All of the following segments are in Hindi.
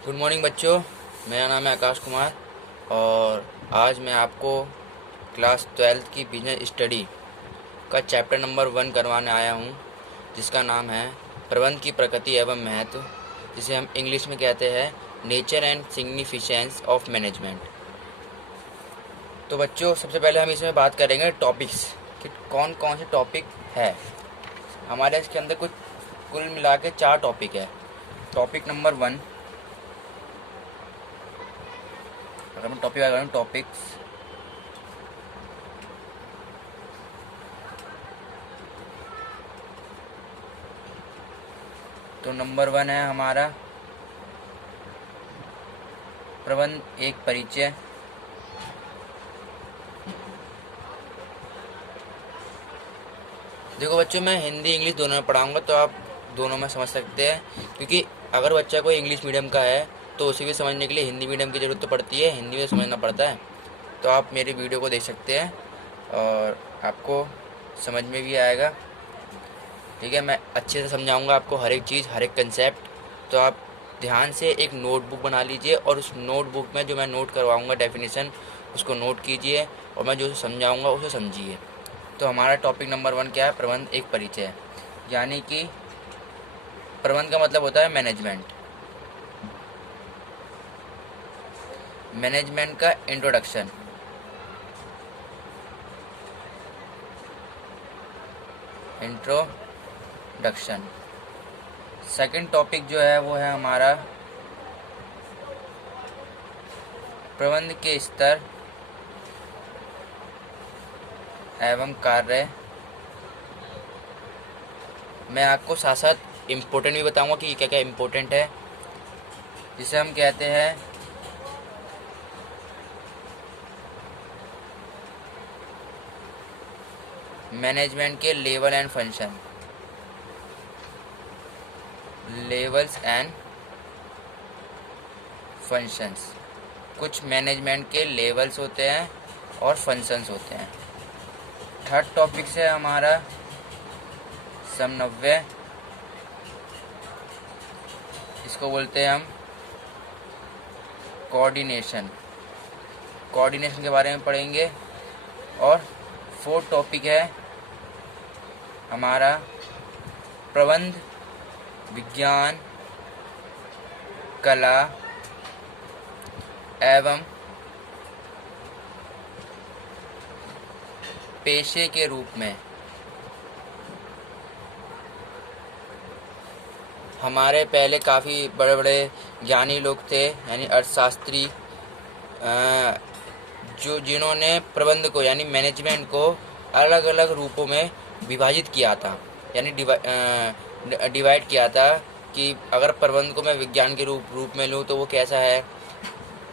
गुड मॉर्निंग बच्चों। मेरा नाम है आकाश कुमार और आज मैं आपको क्लास 12th की बिजनेस स्टडी का चैप्टर नंबर 1 करवाने आया हूँ, जिसका नाम है प्रबंध की प्रकृति एवं महत्व, जिसे हम इंग्लिश में कहते हैं nature and significance of management. तो बच्चों, सबसे पहले हम इसमें बात करेंगे टॉपिक्स कि कौन कौन से टॉपिक है हमारे इसके अंदर। कुल मिला के 4 टॉपिक है। टॉपिक नंबर 1, अगर मैं टॉपिक आ टॉपिक्स, तो नंबर 1 है हमारा प्रबंध एक परिचय। देखो बच्चों, मैं हिंदी इंग्लिश दोनों में पढ़ाऊँगा, तो आप दोनों में समझ सकते हैं, क्योंकि अगर बच्चा कोई इंग्लिश मीडियम का है तो उसे भी समझने के लिए हिंदी मीडियम की ज़रूरत तो पड़ती है, हिंदी में समझना पड़ता है। तो आप मेरी वीडियो को देख सकते हैं और आपको समझ में भी आएगा। ठीक है, मैं अच्छे से समझाऊंगा आपको हर एक चीज़, हर एक कंसेप्ट। तो आप ध्यान से एक नोटबुक बना लीजिए और उस नोटबुक में जो मैं नोट करवाऊँगा डेफिनेशन, उसको नोट कीजिए और मैं जो समझाऊँगा उसे समझिए। तो हमारा टॉपिक नंबर 1 क्या है? प्रबंध एक परिचय। यानी कि प्रबंध का मतलब होता है मैनेजमेंट। मैनेजमेंट का इंट्रोडक्शन। सेकंड टॉपिक जो है वो है हमारा प्रबंध के स्तर एवं कार्य। मैं आपको साथ साथ इम्पोर्टेंट भी बताऊंगा कि क्या क्या इम्पोर्टेंट है, जिसे हम कहते हैं मैनेजमेंट के level and function, levels and functions. कुछ मैनेजमेंट के लेवल्स होते हैं और फंक्शंस होते हैं। थर्ड टॉपिक से हमारा समन्वय, इसको बोलते हैं हम कोऑर्डिनेशन। कोऑर्डिनेशन के बारे में पढ़ेंगे। और फोर्थ टॉपिक है हमारा प्रबंध विज्ञान, कला एवं पेशे के रूप में। हमारे पहले काफ़ी बड़े बड़े ज्ञानी लोग थे, यानी अर्थशास्त्री, जो जिन्होंने प्रबंध को यानी मैनेजमेंट को अलग अलग रूपों में विभाजित किया था, यानी डिवाइड किया था कि अगर प्रबंध को मैं विज्ञान के रूप में लूँ तो वो कैसा है,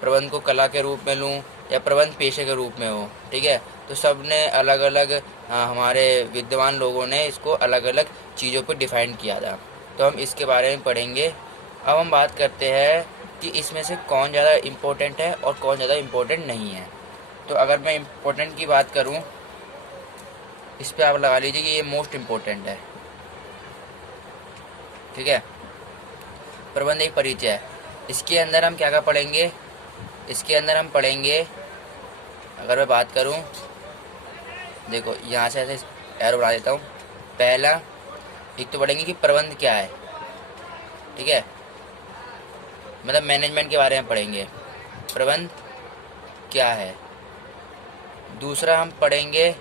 प्रबंध को कला के रूप में लूँ या प्रबंध पेशे के रूप में हो। ठीक है, तो सब ने अलग अलग, हमारे विद्वान लोगों ने इसको अलग अलग चीज़ों पर डिफाइन किया था। तो हम इसके बारे में पढ़ेंगे। अब हम बात करते हैं कि इसमें से कौन ज़्यादा इम्पोर्टेंट है और कौन ज़्यादा इम्पोर्टेंट नहीं है। तो अगर मैं इम्पोर्टेंट की बात करूं, इस पर आप लगा लीजिए कि ये मोस्ट इम्पोर्टेंट है। ठीक है, प्रबंध एक परिचय। इसके अंदर हम क्या क्या पढ़ेंगे? इसके अंदर हम पढ़ेंगे, अगर मैं बात करूं, देखो यहाँ से ऐसे एरो बना देता हूँ। पहला एक तो पढ़ेंगे कि प्रबंध क्या है। ठीक है, मतलब मैनेजमेंट के बारे में पढ़ेंगे, प्रबंध क्या है। दूसरा हम पढ़ेंगे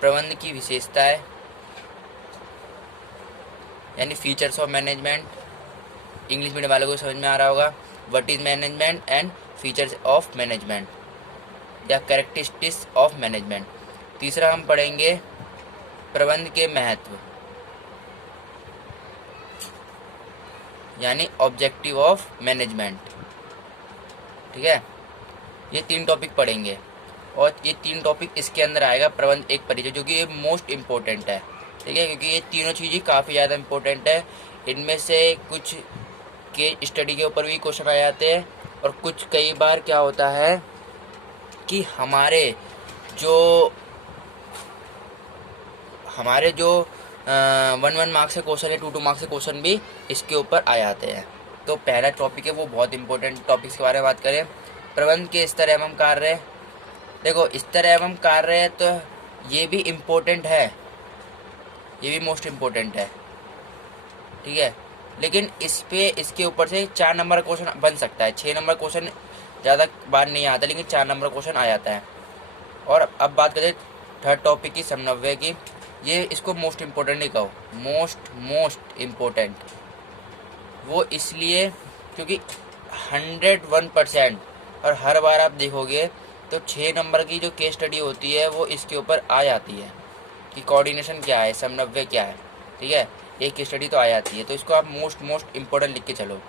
प्रबंध की विशेषताएं, यानी features of management. English medium वालों को समझ में आ रहा होगा, what is management and features of management या कैरेक्टरिस्टिक्स ऑफ मैनेजमेंट। तीसरा हम पढ़ेंगे प्रबंध के महत्व, यानी ऑब्जेक्टिव ऑफ मैनेजमेंट। ठीक है, ये 3 टॉपिक पढ़ेंगे और ये 3 टॉपिक इसके अंदर आएगा, प्रबंध एक परिचय, जो कि ये मोस्ट इम्पोर्टेंट है। ठीक है, क्योंकि ये तीनों चीज़ें काफ़ी ज़्यादा इम्पोर्टेंट है। इनमें से कुछ के स्टडी के ऊपर भी क्वेश्चन आ जाते हैं और कुछ कई बार क्या होता है कि हमारे जो वन वन मार्क्स के क्वेश्चन या 2 मार्क्स के क्वेश्चन भी इसके ऊपर आ जाते हैं। तो पहला टॉपिक है वो बहुत इंपॉर्टेंट टॉपिक्स के बारे में बात करें। प्रबंध के स्तर एवं कार्य। देखो स्तर एवं कार्य तो ये भी इम्पोर्टेंट है, ये भी मोस्ट इम्पोर्टेंट है, ठीक है। लेकिन इसके ऊपर से 4 नंबर का क्वेश्चन बन सकता है। 6 नंबर क्वेश्चन ज़्यादा बार नहीं आता, लेकिन 4 नंबर क्वेश्चन आ जाता है। और अब बात करें थर्ड टॉपिक की, समन्वय की। ये इसको मोस्ट इम्पोर्टेंट नहीं कहो, मोस्ट इम्पोर्टेंट वो इसलिए क्योंकि 101% और हर बार आप देखोगे तो 6 नंबर की जो केस स्टडी होती है वो इसके ऊपर आ जाती है कि कोऑर्डिनेशन क्या है, समन्वय क्या है, ठीक है। एक केस स्टडी तो आ जाती है, तो इसको आप मोस्ट इम्पोर्टेंट लिख के चलो।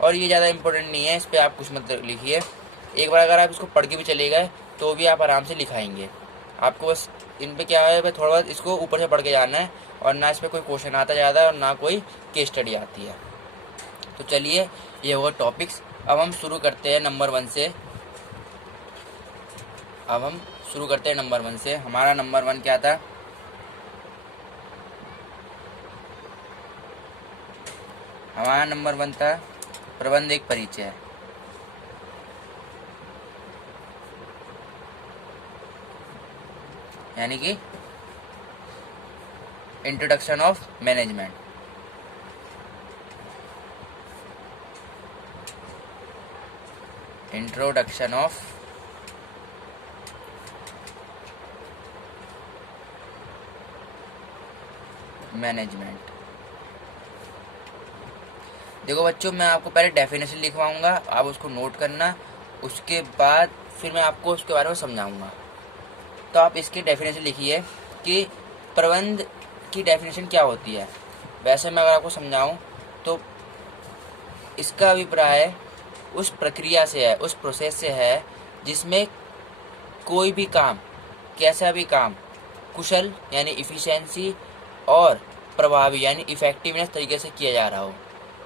और ये ज़्यादा इम्पोर्टेंट नहीं है, इस पर आप कुछ मत लिखिए। एक बार अगर आप इसको पढ़ के भी चले गए तो भी आप आराम से लिखाएंगे। आपको बस इन पे क्या है, थोड़ा बहुत इसको ऊपर से पढ़ के जाना है, और ना इस पर कोई क्वेश्चन आता ज़्यादा है और ना कोई केस स्टडी आती है। तो चलिए ये होगा टॉपिक्स। अब हम शुरू करते हैं नंबर 1 से। नंबर 1 से। हमारा नंबर 1 क्या था? हमारा नंबर 1 था प्रबंध एक परिचय। यानी कि introduction of management. Introduction of management. देखो बच्चों, मैं आपको पहले डेफिनेशन लिखवाऊंगा, आप उसको नोट करना, उसके बाद फिर मैं आपको उसके बारे में समझाऊंगा। तो आप इसकी डेफिनेशन लिखिए कि प्रबंध की डेफिनेशन क्या होती है। वैसे मैं अगर आपको समझाऊं तो इसका अभिप्राय उस प्रक्रिया से है, उस प्रोसेस से है जिसमें कोई भी काम, कैसा भी काम कुशल यानी इफ़िशेंसी और प्रभावी यानी इफ़ेक्टिवनेस तरीके से किया जा रहा हो,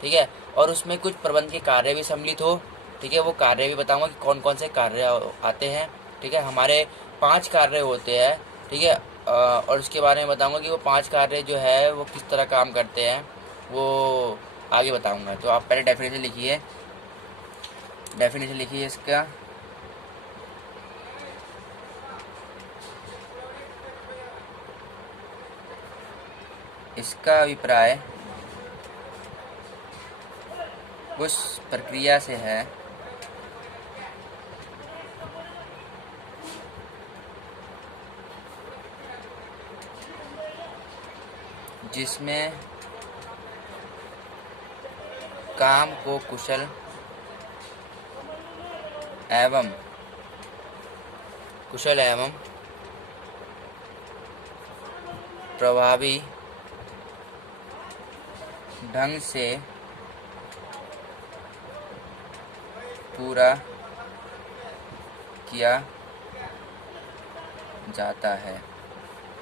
ठीक है। और उसमें कुछ प्रबंध के कार्य भी सम्मिलित हो, ठीक है। वो कार्य भी बताऊंगा कि कौन कौन से कार्य आते हैं, ठीक है। हमारे 5 कार्य होते हैं, ठीक है। और उसके बारे में बताऊंगा कि वो 5 कार्य जो है वो किस तरह काम करते हैं, वो आगे बताऊंगा। तो आप पहले डेफिनेशन लिखिए। इसका। इसका अभिप्राय उस प्रक्रिया से है जिसमें काम को कुशल एवं प्रभावी ढंग से पूरा किया जाता है,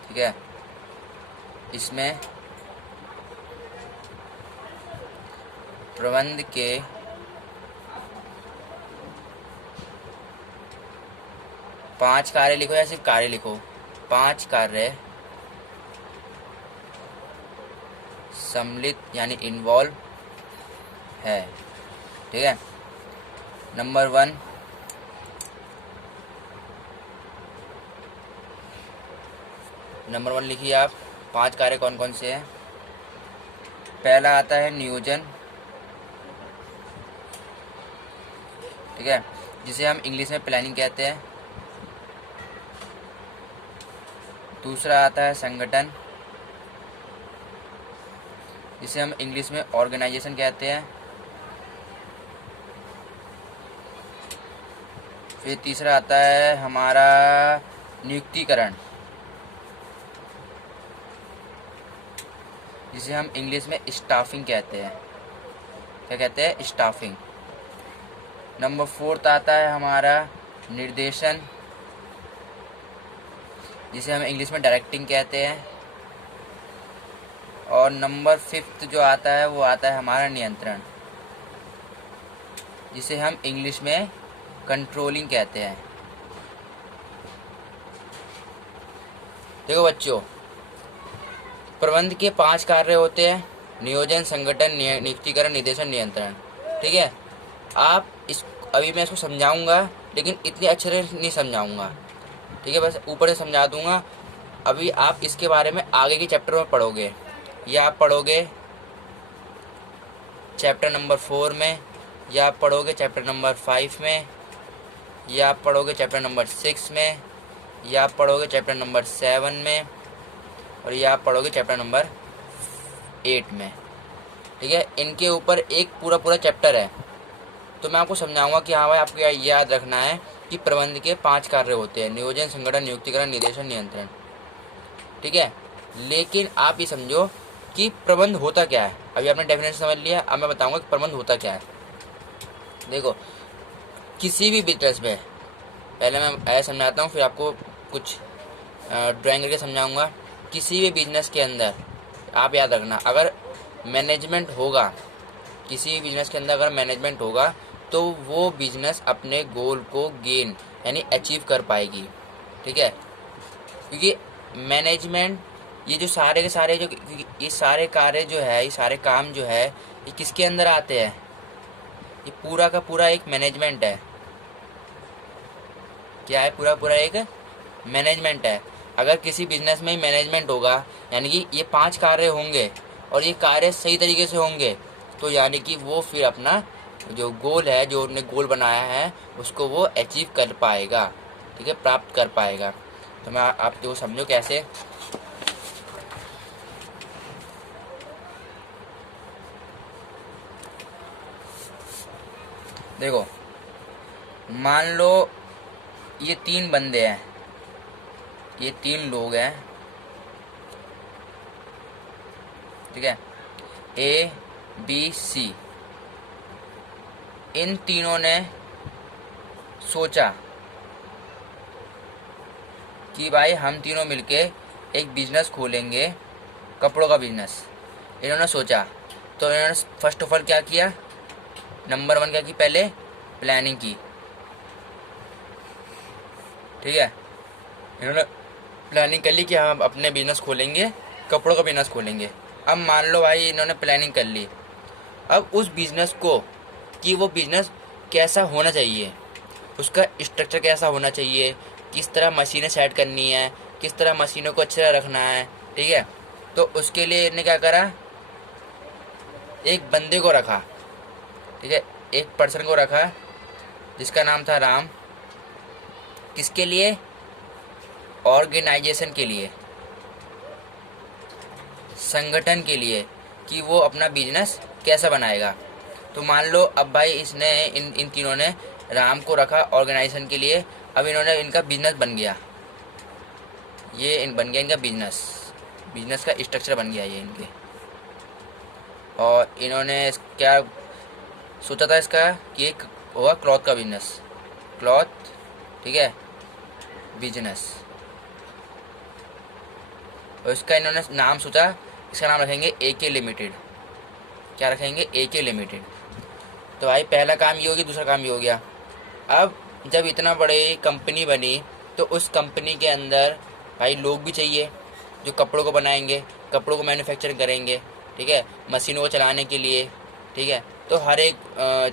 ठीक है। इसमें प्रबंध के पांच कार्य लिखो या सिर्फ कार्य लिखो, 5 कार्य सम्मिलित यानी इन्वॉल्व है, ठीक है। नंबर 1 लिखिए आप। 5 कार्य कौन कौन से हैं? पहला आता है नियोजन, ठीक है, जिसे हम इंग्लिश में प्लानिंग कहते हैं। दूसरा आता है संगठन, जिसे हम इंग्लिश में ऑर्गेनाइजेशन कहते हैं। फिर तीसरा आता है हमारा नियुक्तिकरण, जिसे हम इंग्लिश में स्टाफिंग कहते हैं। क्या कहते हैं? स्टाफिंग। नंबर 4 आता है हमारा निर्देशन, जिसे हम इंग्लिश में डायरेक्टिंग कहते हैं। और नंबर 5 जो आता है वो आता है हमारा नियंत्रण, जिसे हम इंग्लिश में कंट्रोलिंग कहते हैं। देखो बच्चों, प्रबंध के 5 कार्य होते हैं: नियोजन, संगठन, नियुक्तिकरण, निर्देशन, नियंत्रण। ठीक है, आप इस अभी मैं इसको समझाऊंगा, लेकिन इतने अच्छे से नहीं समझाऊंगा। ठीक है, बस ऊपर से समझा दूंगा। अभी आप इसके बारे में आगे के चैप्टर में पढ़ोगे, या आप पढ़ोगे चैप्टर नंबर 4 में, या आप पढ़ोगे चैप्टर नंबर 5 में, या आप पढ़ोगे चैप्टर नंबर 6 में, या आप पढ़ोगे चैप्टर नंबर 7 में, और या आप पढ़ोगे चैप्टर नंबर 8 में। ठीक है, इनके ऊपर एक पूरा पूरा चैप्टर है। तो मैं आपको समझाऊंगा कि हाँ भाई, आपको याद रखना है कि प्रबंध के 5 कार्य होते हैं: नियोजन, संगठन, नियुक्तिकरण, निर्देशन, नियंत्रण। ठीक है, लेकिन आप ये समझो कि प्रबंध होता क्या है। अभी आपने डेफिनेशन समझ लिया, अब मैं बताऊंगा कि प्रबंध होता क्या है। देखो, किसी भी बिजनेस में, पहले मैं ऐसा समझाता हूँ, फिर आपको कुछ ड्राइंग करके समझाऊंगा। किसी भी बिजनेस के अंदर आप याद रखना, अगर मैनेजमेंट होगा, किसी भी बिजनेस के अंदर अगर मैनेजमेंट होगा, तो वो बिजनेस अपने गोल को गेन यानी अचीव कर पाएगी। ठीक है, क्योंकि मैनेजमेंट, ये जो सारे के सारे जो ये सारे कार्य जो है, ये सारे काम जो है, ये किसके अंदर आते हैं? ये पूरा का पूरा एक मैनेजमेंट है। क्या है? पूरा पूरा एक मैनेजमेंट है। अगर किसी बिजनेस में ही मैनेजमेंट होगा, यानी कि ये 5 कार्य होंगे और ये कार्य सही तरीके से होंगे, तो यानी कि वो फिर अपना जो गोल है, जो उन्होंने गोल बनाया है, उसको वो अचीव कर पाएगा। ठीक है, प्राप्त कर पाएगा। तो मैं आप तो समझो कैसे। देखो, मान लो ये 3 बंदे हैं, ये 3 लोग हैं। ठीक है, ए, बी, सी। इन तीनों ने सोचा कि भाई हम तीनों मिलके एक बिजनेस खोलेंगे, कपड़ों का बिजनेस। इन्होंने सोचा, तो इन्होंने फर्स्ट ऑफ ऑल क्या किया? नंबर 1 क्या की? पहले प्लानिंग की। ठीक है, इन्होंने प्लानिंग कर ली कि हम अपने बिजनेस खोलेंगे, कपड़ों का बिजनेस खोलेंगे। अब मान लो भाई इन्होंने प्लानिंग कर ली, अब उस बिजनेस को कि वो बिजनेस कैसा होना चाहिए, उसका स्ट्रक्चर कैसा होना चाहिए, किस तरह मशीनें सेट करनी है, किस तरह मशीनों को अच्छे तरह रखना है। ठीक है, तो उसके लिए इन्होंने क्या करा? एक बंदे को रखा। ठीक है, एक पर्सन को रखा जिसका नाम था राम। किसके लिए? ऑर्गेनाइजेशन के लिए, संगठन के लिए, कि वो अपना बिजनेस कैसा बनाएगा। तो मान लो अब भाई इसने इन तीनों ने राम को रखा ऑर्गेनाइजेशन के लिए। अब इन्होंने इनका बिजनेस बन गया, ये बन गया इनका बिजनेस का स्ट्रक्चर बन गया ये इनके। और इन्होंने क्या सोचा था इसका कि एक होगा क्लॉथ का बिजनेस, क्लॉथ। ठीक है, बिजनेस। और इसका इन्होंने नाम सोचा, इसका नाम रखेंगे AK लिमिटेड। क्या रखेंगे? AK limited. तो भाई पहला काम ये हो गया, दूसरा काम ये हो गया। अब जब इतना बड़ी कंपनी बनी, तो उस कंपनी के अंदर भाई लोग भी चाहिए जो कपड़ों को बनाएंगे, कपड़ों को मैन्युफैक्चर करेंगे। ठीक है, मशीनों को चलाने के लिए। ठीक है, तो हर एक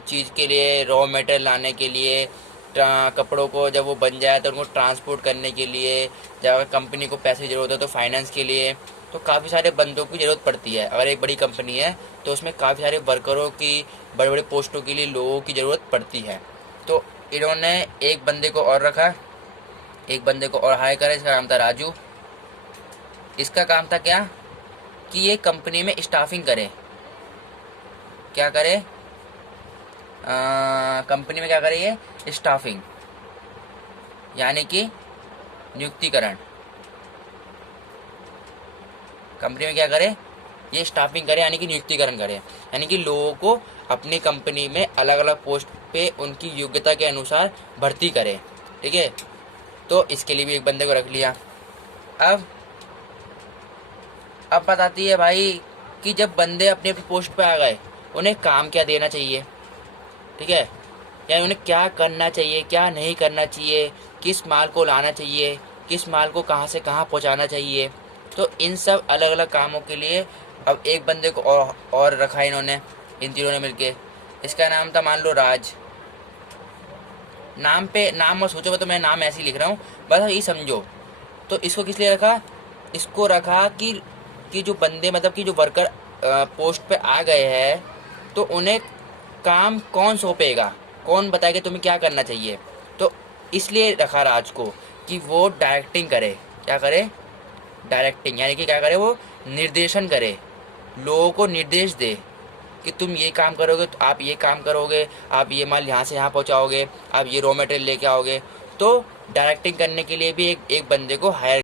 चीज़ के लिए, रॉ मटेरियल लाने के लिए, कपड़ों को जब वो बन जाए तो उनको ट्रांसपोर्ट करने के लिए, जब कंपनी को पैसे की ज़रूरत है तो फाइनेंस के लिए, तो काफ़ी सारे बंदों की ज़रूरत पड़ती है। अगर एक बड़ी कंपनी है तो उसमें काफ़ी सारे वर्करों की, बड़े बड़े पोस्टों के लिए लोगों की ज़रूरत पड़ती है। तो इन्होंने एक बंदे को और रखा, एक बंदे को और हायर करा, इसका नाम था राजू। इसका काम था क्या? कि ये कंपनी में स्टाफिंग करे। क्या करे? कंपनी में क्या करे? ये स्टाफिंग, यानी कि नियुक्तिकरण। कंपनी में क्या करे? ये स्टाफिंग करे, यानी कि नियुक्तिकरण करे, यानी कि लोगों को अपनी कंपनी में अलग अलग पोस्ट पे उनकी योग्यता के अनुसार भर्ती करे। ठीक है, तो इसके लिए भी एक बंदे को रख लिया। अब बात आती है भाई कि जब बंदे अपने पोस्ट पे आ गए, उन्हें काम क्या देना चाहिए। ठीक है, यानी उन्हें क्या करना चाहिए, क्या नहीं करना चाहिए, किस माल को लाना चाहिए, किस माल को कहाँ से कहाँ पहुँचाना चाहिए। तो इन सब अलग अलग कामों के लिए अब एक बंदे को और रखा इन्होंने, इन तीनों ने मिलके। इसका नाम था मान लो राज। नाम मत सोचो, तो मैं नाम ऐसे ही लिख रहा हूँ, बस यही समझो। तो इसको किस लिए रखा? इसको रखा कि जो बंदे मतलब कि जो वर्कर पोस्ट पे आ गए हैं, तो उन्हें काम कौन सौंपेगा, कौन बताएगा तुम्हें क्या करना चाहिए। तो इसलिए रखा राज को कि वो डायरेक्टिंग करे। क्या करे? डायरेक्टिंग, यानी कि क्या करे? वो निर्देशन करे, लोगों को निर्देश दे कि तुम ये काम करोगे तो आप ये काम करोगे, आप ये माल यहाँ से यहाँ पहुँचाओगे, आप ये रॉ मटेरियल लेके आओगे। तो डायरेक्टिंग करने के लिए भी एक बंदे को हायर